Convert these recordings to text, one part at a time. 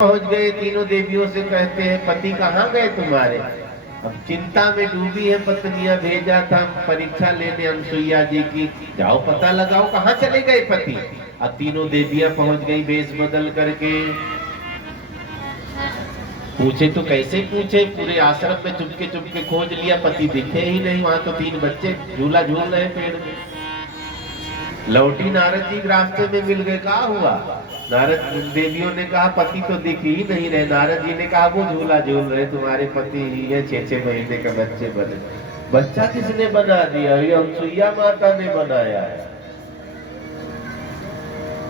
पहुंच गए, तीनों देवियों से कहते हैं पति कहाँ गए तुम्हारे। अब चिंता में डूबी है पत्नियां, भेजा था परीक्षा लेने अनसुईया जी की, जाओ पता लगाओ कहाँ चले गए पति। अब तीनों देवियां पहुंच गई वेश बदल करके। पूछे तो कैसे पूछे, पूरे आश्रम में चुपके खोज लिया, पति दिखे ही नहीं। वहां तो 3 बच्चे झूला झूल रहे पेड़ में। लौटी नारद जी रास्ते में मिल गए, कहा हुआ। नारद देवियों ने कहा पति तो दिख ही नहीं रहे। नारद जी ने कहा वो झूला झूल रहे, तुम्हारे पति ही है, 6-6 महीने का बच्चे बने। बच्चा किसने बना दिया? ये अनसुईया माता ने बनाया है।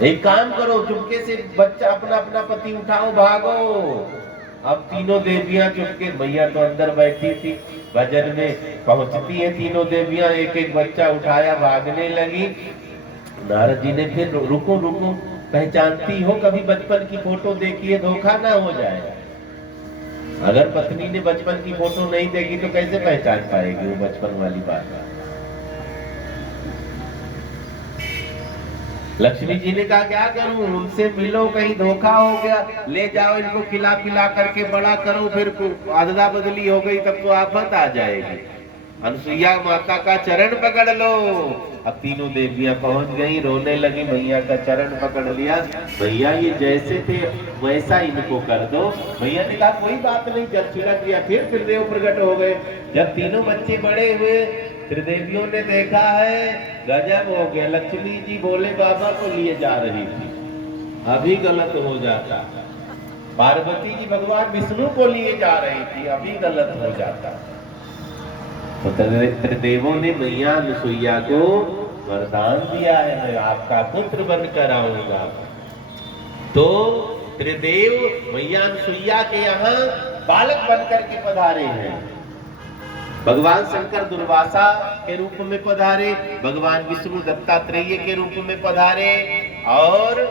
एक काम करो, चुपके से बच्चा अपना अपना पति उठाओ, भागो। अब तीनों देवियां चुपके, मैया तो अंदर बैठी थी भजन में, पहुंचती है तीनों देवियां, एक एक बच्चा उठाया, भागने लगी। नारद जी ने फिर रुको रुको, पहचानती हो कभी बचपन की फोटो देखी है, धोखा ना हो जाए। अगर पत्नी ने बचपन की फोटो नहीं देखी तो कैसे पहचान पाएगी वो बचपन वाली बात। लक्ष्मी जी ने कहा क्या करूं, उनसे मिलो, कहीं धोखा हो गया, ले जाओ इनको, खिला पिला करके बड़ा करो, फिर अदला बदली हो गई तब तो आफत आ जाएगी। अनसुईया माता का चरण पकड़ लो। अब तीनों देवियां पहुंच गई, रोने लगी, मैया का चरण पकड़ लिया। भैया ये जैसे थे वैसा इनको कर दो। भैया ने कहा कोई बात नहीं, जब छिड़क दिया फिर देव प्रकट हो गए। जब तीनों बच्चे बड़े हुए, त्रिदेवियों ने देखा है गजब हो गया। लक्ष्मी जी भोले बाबा को लिए जा रही थी, अभी गलत हो जाता। पार्वती जी भगवान विष्णु को लिए जा रही थी, अभी गलत हो जाता। तो त्रिदेवों ने मैया अनसुईया को वरदान दिया है, मैं आपका पुत्र बनकर आऊंगा। तो त्रिदेव मैया अनसुईया के यहाँ बालक बनकर के पधारे हैं। भगवान शंकर दुर्वासा के रूप में पधारे, भगवान विष्णु दत्तात्रेय के रूप में पधारे, और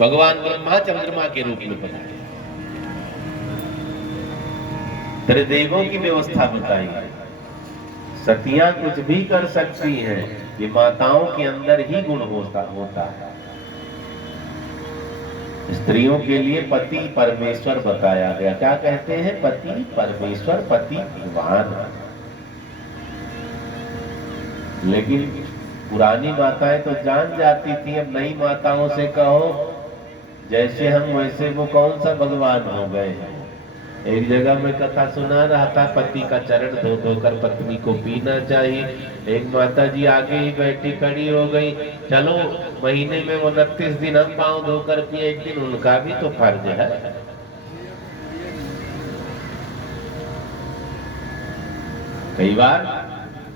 भगवान ब्रह्मा चंद्रमा के रूप में पधारे। त्रिदेवों की व्यवस्था बताई। सतियां कुछ भी कर सकती हैं, ये माताओं के अंदर ही गुण होता है। स्त्रियों के लिए पति परमेश्वर बताया गया। क्या कहते हैं? पति परमेश्वर, पति भगवान। लेकिन पुरानी माताएं तो जान जाती थी, अब नई माताओं से कहो जैसे हम वैसे वो, कौन सा भगवान हो गए। एक जगह मैं कथा सुना रहा था, पति का चरण धो धोकर पत्नी को पीना चाहिए। एक माता जी आगे ही बैठी खड़ी हो गई, चलो महीने में 29 दिन हम पांव धोकर पिए, एक दिन उनका भी तो फर्ज है। कई बार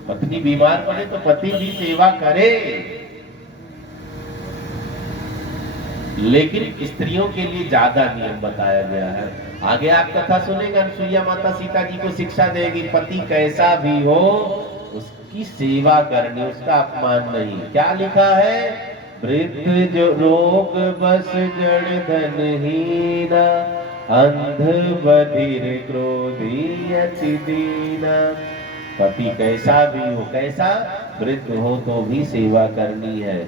पत्नी बीमार पड़े तो पति भी सेवा करे, लेकिन स्त्रियों के लिए ज्यादा नियम बताया गया है। आगे आप कथा सुनेंगे, अनसुईया माता सीता जी को शिक्षा देगी, पति कैसा भी हो उसकी सेवा करनी, उसका अपमान नहीं। क्या लिखा है? वृद्ध जो रोग बस जड़ धनहीना, अंध बधिर क्रोधी अति दीना। पति कैसा भी हो, कैसा? वृद्ध हो तो भी सेवा करनी है,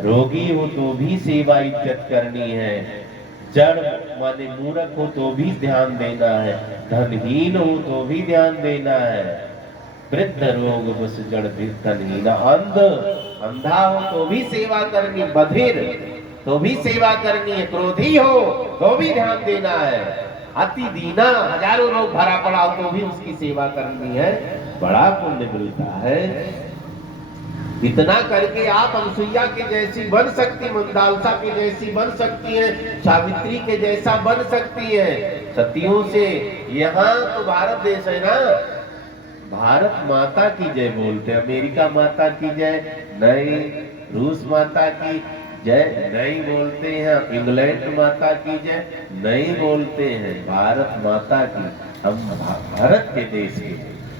रोगी हो तो भी सेवा इज्जत करनी है, जड़ माने मूर्ख हो तो भी ध्यान देना है, धनहीन हो तो भी ध्यान देना है। वृद्ध रोग बस जड़ धनहीन, अंधा हो तो भी सेवा करनी, बधिर तो भी सेवा करनी है, क्रोधी हो तो भी ध्यान देना है, अति दीना, हजारों रोग भरा पड़ा हो तो भी उसकी सेवा करनी है, बड़ा पुण्य मिलता है। इतना करके आप अनसुईया के जैसी बन सकती, मंदालसा के जैसी बन सकती है, सावित्री के जैसा बन सकती है सतियों से। यहाँ तो भारत देश है ना, भारत माता की जय बोलते हैं, अमेरिका माता की जय नहीं, रूस माता की जय नहीं बोलते हैं, इंग्लैंड माता की जय नहीं बोलते हैं, भारत माता की। हम भारत के देश के,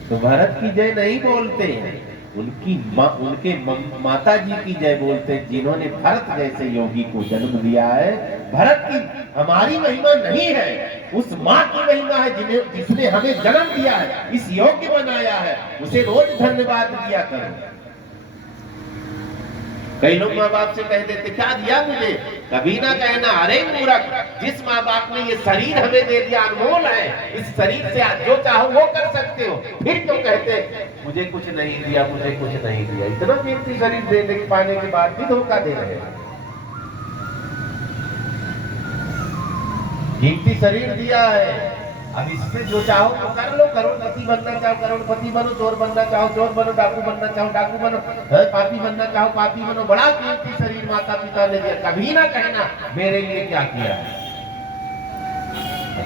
तो भारत की जय नहीं बोलते हैं, उनकी उनके माता जी की जय बोलते हैं, जिन्होंने भरत जैसे योगी को जन्म दिया है। भरत की हमारी महिमा नहीं है, उस माँ की महिमा है जिसने हमें जन्म दिया है, इस योग्य बनाया है, उसे रोज धन्यवाद दिया करो। कई लोग माँ बाप से कह देते क्या दिया मुझे, कभी ना कहना अरे मूर्ख, जिस माँ बाप ने ये शरीर हमें दे दिया, अनमोल है, इस शरीर से आप जो चाहो वो कर सकते हो, फिर क्यों कहते मुझे कुछ नहीं दिया, मुझे कुछ नहीं दिया। इतना कीमती शरीर देने पाने के बाद भी धोखा दे रहे हैं। कीमती शरीर दिया है, अब इससे जो चाहो तो कर लो, करोड़पति बनना चाहो करोड़पति बनो, चोर बनना चाहो चोर बनो, डाकू बनना चाहो डाकू बनो, पापी बनना चाहो पापी बनो। बड़ा कीमती शरीर माता पिता ने दिया, कभी ना कहना मेरे लिए क्या किया है।